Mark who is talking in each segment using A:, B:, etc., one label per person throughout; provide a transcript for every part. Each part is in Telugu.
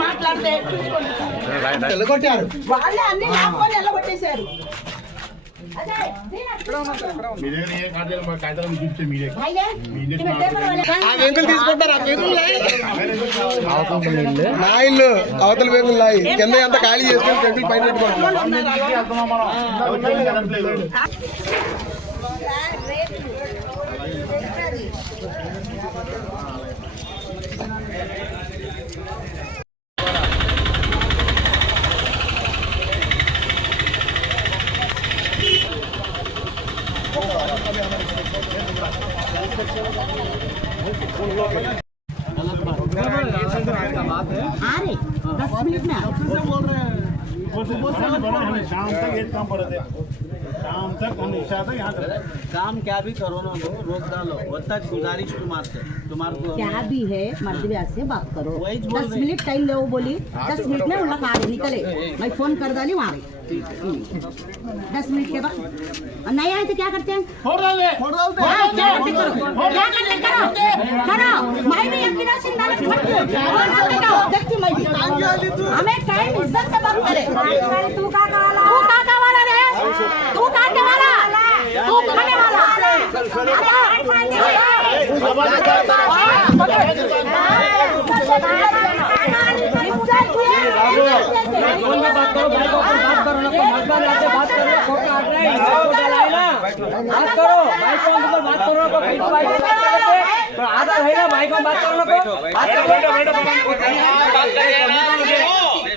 A: మాట్లాడితే వాళ్ళే అన్ని లాక్కొని ఎల్లగొట్టేశారు
B: నా ఇల్లు అవతల వెంకులు నాయి కింద ఎంత ఖాళీ చేసుకుని వెంకులు పైన పెట్టుకుంటారు
A: आ रहे? दस मिनट में
C: शाम तक एक काम पर शाम तक हम इच्छा था यहाँ
D: काम क्या भी करो ना लो रोक डालो। होता गुजारिश तुम्हारे से। तुम्हारे को
A: क्या भी है से बात करो। दस मिनट टाइम ले वो बोली। दस मिनट में उन लोग आ निकले। मैं फ़ोन कर डाली वहाँ दस मिनट के बाद। और नहीं आए तो क्या करते हैं? हाँ, क्या करते करो? क्या करते करो? करो। मैं भी यकीन से नाले फट और करते करो। देखती मैं भी। हमें टाइम इज़्ज़त से बात करे। तू का वाला। तू का वाला रे। तू का वाला। तू खाने वाला।
D: फ़ोन बात करो ना भाई को भाई को बात करते तो आधा है ना भाई को बात करो ना को बात करो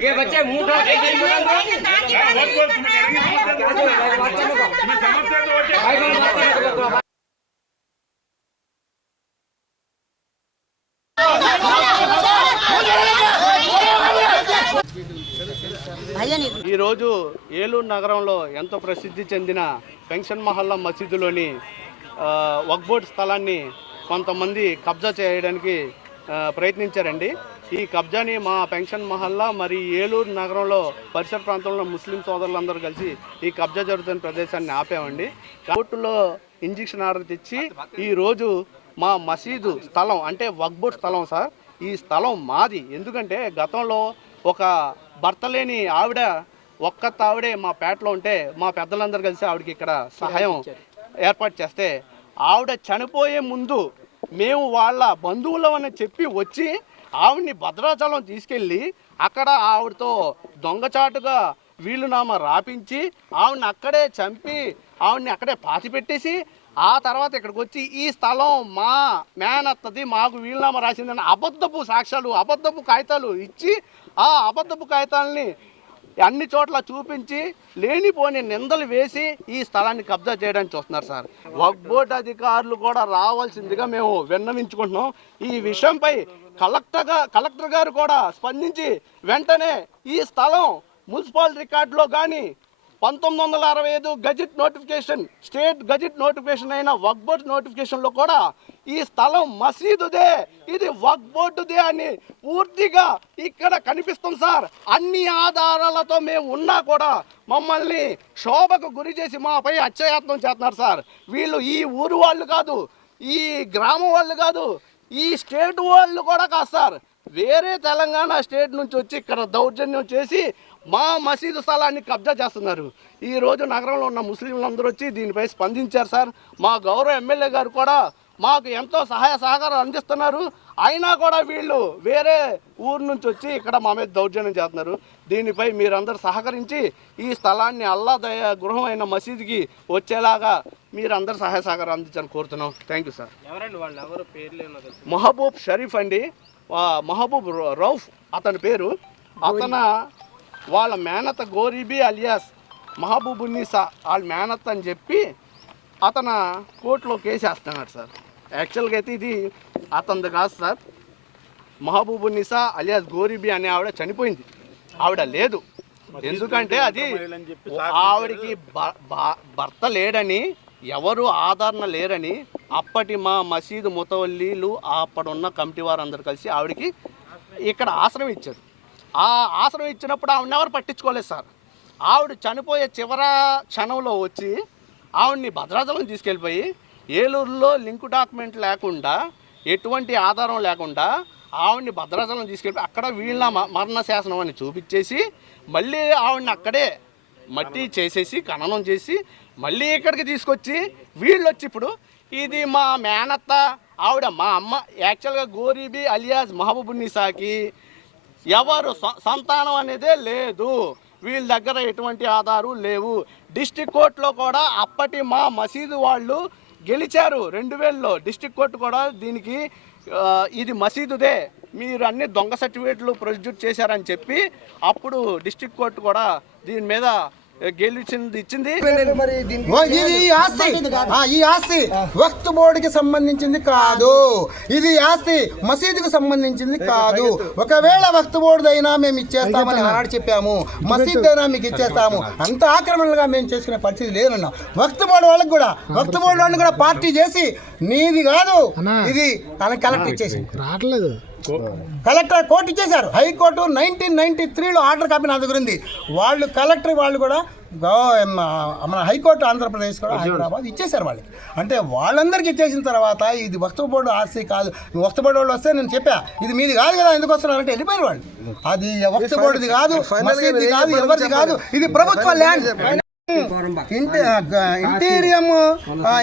D: ये बच्चे मुंह उठा के नहीं भाई को बात करो
A: भैया नहीं
E: ఈరోజు ఏలూరు నగరంలో ఎంతో ప్రసిద్ధి చెందిన పెన్షన్ మహల్లా మసీదులోని ఆ, వక్బోర్డ్ స్థలాన్ని కొంతమంది కబ్జా చేయడానికి ప్రయత్నించారండి. ఈ కబ్జాని మా పెన్షన్ మహల్లా మరి ఏలూరు నగరంలో పరిసర ప్రాంతంలో ముస్లిం సోదరులందరూ కలిసి ఈ కబ్జా జరుగుతున్న ప్రదేశాన్ని ఆపామండి. కోర్టులో ఇంజక్షన్ ఆర్డర్ తెచ్చి ఈరోజు మా మసీదు స్థలం అంటే వక్బోట్ స్థలం సార్ ఈ స్థలం మాది. ఎందుకంటే గతంలో ఒక భర్త లేని ఆవిడ ఒక్క తావిడే మా పేటలో ఉంటే మా పెద్దలందరూ కలిసి ఆవిడకి ఇక్కడ సహాయం ఏర్పాటు చేస్తే ఆవిడ చనిపోయే ముందు మేము వాళ్ళ బంధువులమని చెప్పి వచ్చి ఆవిడ్ని భద్రాచలం తీసుకెళ్ళి అక్కడ ఆవిడతో దొంగచాటుగా వీలునామా రాపించి ఆవిడని అక్కడే చంపి ఆవిడని అక్కడే పాతిపెట్టేసి ఆ తర్వాత ఇక్కడికి వచ్చి ఈ స్థలం మా మేనత్తది మాకు వీలునామా రాసిందని అబద్ధపు సాక్ష్యాలు అబద్ధపు కాగితాలు ఇచ్చి ఆ అబద్ధపు కాగితాలని అన్ని చోట్ల చూపించి లేనిపోని నిందలు వేసి ఈ స్థలాన్ని కబ్జా చేయడానికి చూస్తున్నారు సార్. వక్ బోర్డు అధికారులు కూడా రావాల్సిందిగా మేము విన్నవించుకుంటున్నాం. ఈ విషయంపై కలెక్టర్గా కలెక్టర్ గారు కూడా స్పందించి వెంటనే ఈ స్థలం మున్సిపల్ రికార్డులో కానీ పంతొమ్మిది వందల అరవై ఐదు gazette notification state gazette notification అయిన వక్బోర్డ్ నోటిఫికేషన్లో కూడా ఈ స్థలం మసీదుదే ఇది వక్ బోర్డుదే అని పూర్తిగా ఇక్కడ కనిపిస్తుంది సార్. అన్ని ఆధారాలతో మేము ఉన్నా కూడా మమ్మల్ని శోభకు గురి చేసి మాపై అత్యయత్నం చేస్తున్నారు సార్. వీళ్ళు ఈ ఊరు వాళ్ళు కాదు ఈ గ్రామం వాళ్ళు కాదు ఈ స్టేట్ వాళ్ళు కూడా కాదు సార్. వేరే తెలంగాణ స్టేట్ నుంచి వచ్చి ఇక్కడ దౌర్జన్యం చేసి మా మసీదు స్థలాన్ని కబ్జా చేస్తున్నారు. ఈ రోజు నగరంలో ఉన్న ముస్లింలందరూ వచ్చి దీనిపై స్పందించారు సార్. మా గౌరవ ఎమ్మెల్యే గారు కూడా మాకు ఎంతో సహాయ సహకారం అందిస్తున్నారు. అయినా కూడా వీళ్ళు వేరే ఊరు నుంచి వచ్చి ఇక్కడ మా మీద దౌర్జన్యం చేస్తున్నారు. దీనిపై మీరందరూ సహకరించి ఈ స్థలాన్ని అల్లాదయ గృహం అయిన మసీదుకి వచ్చేలాగా మీరందరూ సహాయ సహకారం అందించాలని కోరుతున్నాం. Thank you sir Mahaboob Sharif అండి. ఆ, మహబూబ్ రౌఫ్ అతని పేరు. అతన వాళ్ళ మేనత గోరీబీ అలియాస్ మహబూబ్ ఉన్నీసా వాళ్ళ మేనత్ అని చెప్పి అతను కోర్టులో కేసు వేస్తున్నాడు సార్ యాక్చువల్గా అయితే ఇది అతనిది కాదు సార్. మహబూబు నిసా అలియాస్ గోరీబీ అనే ఆవిడ చనిపోయింది. ఆవిడ లేదు. ఎందుకంటే అది ఆవిడకి భర్త లేడని ఎవరు ఆదరణ లేరని అప్పటి మా మసీదు ముతవల్లీలు అప్పుడున్న కమిటీ వారందరూ కలిసి ఆవిడకి ఇక్కడ ఆశ్రయం ఇచ్చారు. ఆ ఆశ్రమం ఇచ్చినప్పుడు ఆవిడని ఎవరు పట్టించుకోలేదు సార్. ఆవిడ చనిపోయే చివర క్షణంలో వచ్చి ఆవిడ్ని భద్రాచలం తీసుకెళ్ళిపోయి ఏలూరులో లింక్ డాక్యుమెంట్ లేకుండా ఎటువంటి ఆధారం లేకుండా ఆవిడ్ని భద్రాచలం తీసుకెళ్ళి అక్కడ వీళ్ళ మ- మరణ శాసనం అని చూపించేసి మళ్ళీ ఆవిడ్ని అక్కడే మట్టి చేసేసి ఖననం చేసి మళ్ళీ ఇక్కడికి తీసుకొచ్చి వీళ్ళు వచ్చి ఇప్పుడు ఇది మా మేనత్త ఆవిడ మా అమ్మ యాక్చువల్గా గోరీబీ అలియాజ్ మహబూబున్నిసాకి ఎవరు సంతానం అనేదే లేదు. వీళ్ళ దగ్గర ఎటువంటి ఆధారు లేవు. డిస్టిక్ కోర్టులో కూడా అప్పటి మా మసీదు వాళ్ళు గెలిచారు. రెండు వేలలో డిస్టిక్ కోర్టు కూడా దీనికి ఇది మసీదుదే. మీరు అన్ని దొంగ సర్టిఫికేట్లు ప్రొడ్యూస్ చేశారని చెప్పి అప్పుడు డిస్టిక్ కోర్టు కూడా దీని మీద గెలిచింది ఇచ్చింది.
F: ఇది ఈ ఆస్తి. ఆ, ఈ ఆస్తి వక్త్ బోర్డుకి సంబంధించింది కాదు. ఇది ఆస్తి మసీదుకు సంబంధించింది కాదు. ఒకవేళ వక్త్ బోర్డు అయినా మేము ఇచ్చేస్తామని ఆనాడు చెప్పాము. మసీద్ అయినా మీకు ఇచ్చేస్తాము. అంత ఆక్రమణలుగా మేము చేసుకునే పరిస్థితి లేదన్నా. వక్త్ బోర్డు వాళ్ళకి కూడా వక్త్ బోర్డు వాళ్ళని కూడా పార్టీ చేసి నీది కాదు. ఇది అని కలెక్ట్ ఇచ్చేసి
G: రావట్లేదు.
F: కలెక్టర్ కోర్టు ఇచ్చేశారు. హైకోర్టు నైన్టీన్ నైన్టీ త్రీలో ఆర్డర్ కాపీ నా దగ్గర ఉంది. వాళ్ళు కలెక్టర్ వాళ్ళు కూడా మన హైకోర్టు ఆంధ్రప్రదేశ్ కూడా హైదరాబాద్ ఇచ్చేశారు వాళ్ళకి. అంటే వాళ్ళందరికీ ఇచ్చేసిన తర్వాత ఇది వక్త బోర్డు ఆస్తి కాదు. వక్త బోర్డు వాళ్ళు వస్తే నేను చెప్పా ఇది మీది కాదు కదా ఎందుకు వస్తున్నారంటే వెళ్ళిపోయారు వాళ్ళు. అది వక్త బోర్డుది కాదు మసీద్ది కాదు ఎవరిది కాదు ఇది ప్రభుత్వ land. Interim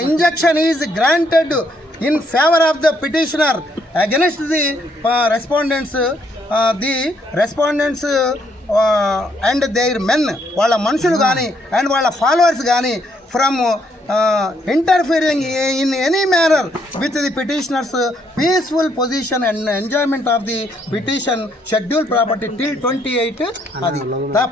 F: injunction is granted in favour of the petitioner against the respondents the respondents and their men వాళ్ళ మనుషులు కానీ అండ్ వాళ్ళ ఫాలోవర్స్ కానీ from interfering in any manner with the petitioners peaceful position and enjoyment of the petition schedule property till twenty eight అది.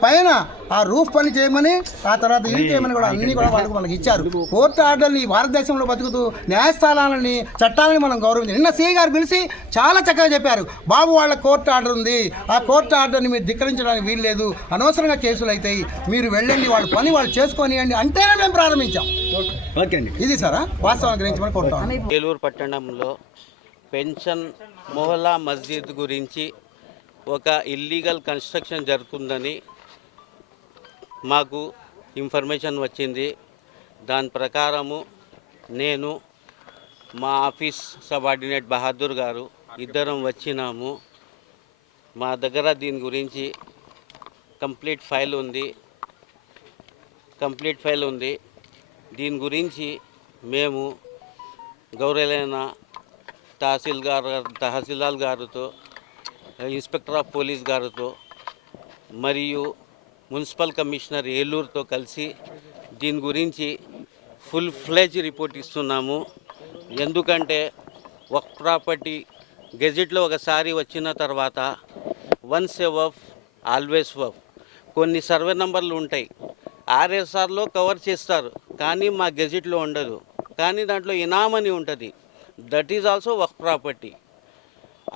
F: పైన ఆ రూఫ్ పని చేయమని ఆ తర్వాత ఇల్లు చేయమని కూడా అన్ని కూడా వాళ్ళకి మనకి ఇచ్చారు. కోర్టు ఆర్డర్ని భారతదేశంలో బతుకుతూ న్యాయస్థానాలని చట్టాలని మనం గౌరవించాలి నిన్న సిఐ గారు పిలిచి చాలా చక్కగా చెప్పారు. బాబు వాళ్ళ కోర్టు ఆర్డర్ ఉంది. ఆ కోర్టు ఆర్డర్ని మీరు ధిక్కరించడానికి వీలు లేదు అనవసరంగా కేసులు అవుతాయి మీరు వెళ్ళండి వాళ్ళ పని వాళ్ళు చేసుకొనియండి అంటేనే మేము ప్రారంభించాం. ఇది సారా? వాస్తవాన్ని గ్రహించమని కోరుతాం
H: ఏలూరు పట్టణంలో పెన్షన్ మొహల్లా మస్జిద్ గురించి ఒక ఇల్లీగల్ కన్స్ట్రక్షన్ జరుగుతుందని మాకు ఇన్ఫర్మేషన్ వచ్చింది. దాని ప్రకారము నేను మా ఆఫీస్ సబార్డినేట్ బహాదూర్ గారు ఇద్దరం వచ్చినాము. మా దగ్గర దీని గురించి కంప్లీట్ ఫైల్ ఉంది. కంప్లీట్ ఫైల్ ఉంది. దీని గురించి మేము గౌరవైన తహసీల్దార్ తహసీల్దార్ గారితో ఇన్స్పెక్టర్ ఆఫ్ పోలీస్ గారితో మరియు మున్సిపల్ కమిషనర్ ఏలూరుతో కలిసి దీని గురించి ఫుల్ ఫ్లెజ్ రిపోర్ట్ ఇస్తున్నాము. ఎందుకంటే ఒక ప్రాపర్టీ గెజెట్లో ఒకసారి వచ్చిన తర్వాత once a Waqf always Waqf. కొన్ని సర్వే నంబర్లు ఉంటాయి. ఆర్ఎస్ఆర్లో కవర్ చేస్తారు. కానీ మా గెజిట్లో ఉండదు. కానీ దాంట్లో ఇనామ్ అని ఉంటుంది. That is also work property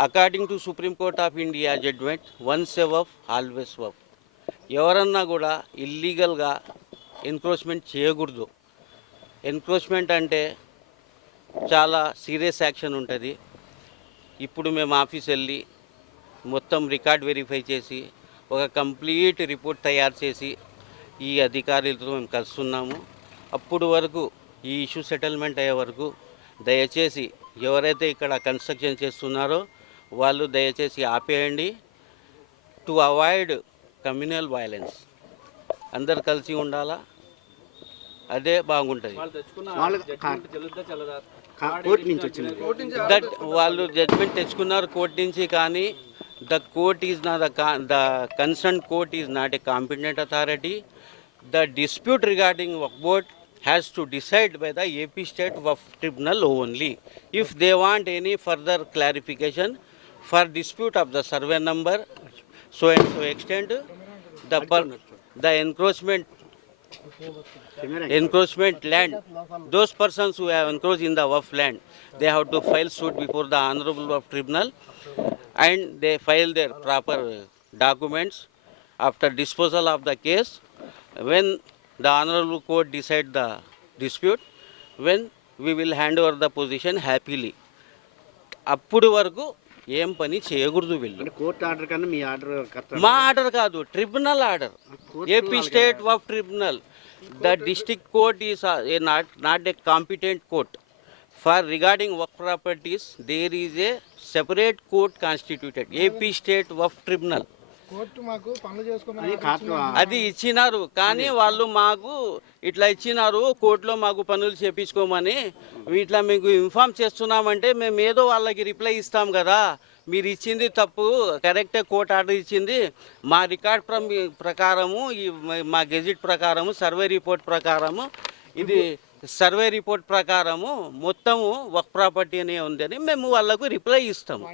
H: according to Supreme Court of India judgment once a waqf always waqf ఎవరన్నా కూడా ఇల్లీగల్గా ఎన్క్రోచ్మెంట్ చేయకూడదు. ఎన్క్రోచ్మెంట్ అంటే చాలా సీరియస్ యాక్షన్ ఉంటుంది. ఇప్పుడు మేము ఆఫీస్ వెళ్ళి మొత్తం రికార్డ్ వెరిఫై చేసి ఒక కంప్లీట్ రిపోర్ట్ తయారు చేసి ఈ అధికారులతో మేము కలుస్తున్నాము. అప్పుడు వరకు ఈ ఇష్యూ సెటిల్మెంట్ అయ్యే వరకు దయచేసి ఎవరైతే ఇక్కడ కన్స్ట్రక్షన్ చేస్తున్నారో వాళ్ళు దయచేసి ఆపేయండి. టు అవాయిడ్ కమ్యూనల్ వైలెన్స్ అందరు కలిసి ఉండాలా? అదే బాగుంటుంది.
E: కోర్టు నుంచి వచ్చింది.
H: దట్ వాళ్ళు జడ్జ్మెంట్ తెచ్చుకున్నారు కోర్ట్ నుంచి కానీ ద కోర్ట్ ఈజ్ నా the the concern court is not a competent authority the dispute regarding waqf board has to decide by the AP state of tribunal only. If they want any further clarification for dispute of the survey number, so and so extend the, per, the encroachment encroachment land those persons who have encroached in the WAF land they have to file suit before the honorable WAF tribunal and they file their proper documents after disposal of the case when the Honorable Court decide the dispute, when we will hand over the position happily. అప్పుడు వరకు ఏం పని చేయకూడదు వీళ్ళు.
E: కోర్టు ఆర్డర్ కన్నా మీ ఆర్డర్
H: మా ఆర్డర్ కాదు tribunal order. AP state of tribunal. The district court is not not a competent court. For regarding work properties there is a separate court constituted AP state work tribunal. అది ఇచ్చినారు. కానీ వాళ్ళు మాకు ఇట్లా ఇచ్చినారు కోర్టులో మాకు పనులు చేపించుకోమని. ఇట్లా మీకు ఇన్ఫామ్ చేస్తున్నామంటే మేము ఏదో వాళ్ళకి రిప్లై ఇస్తాం కదా. మీరు ఇచ్చింది తప్పు కరెక్టే కోర్టు ఆర్డర్ ఇచ్చింది. మా రికార్డ్ ప్ర- ప్రకారము ఈ మా గెజిట్ ప్రకారము సర్వే రిపోర్ట్ ప్రకారము ఇది సర్వే రిపోర్ట్ ప్రకారము మొత్తము వర్క్ ప్రాపర్టీ అనే ఉందని మేము వాళ్ళకు రిప్లై ఇస్తాము.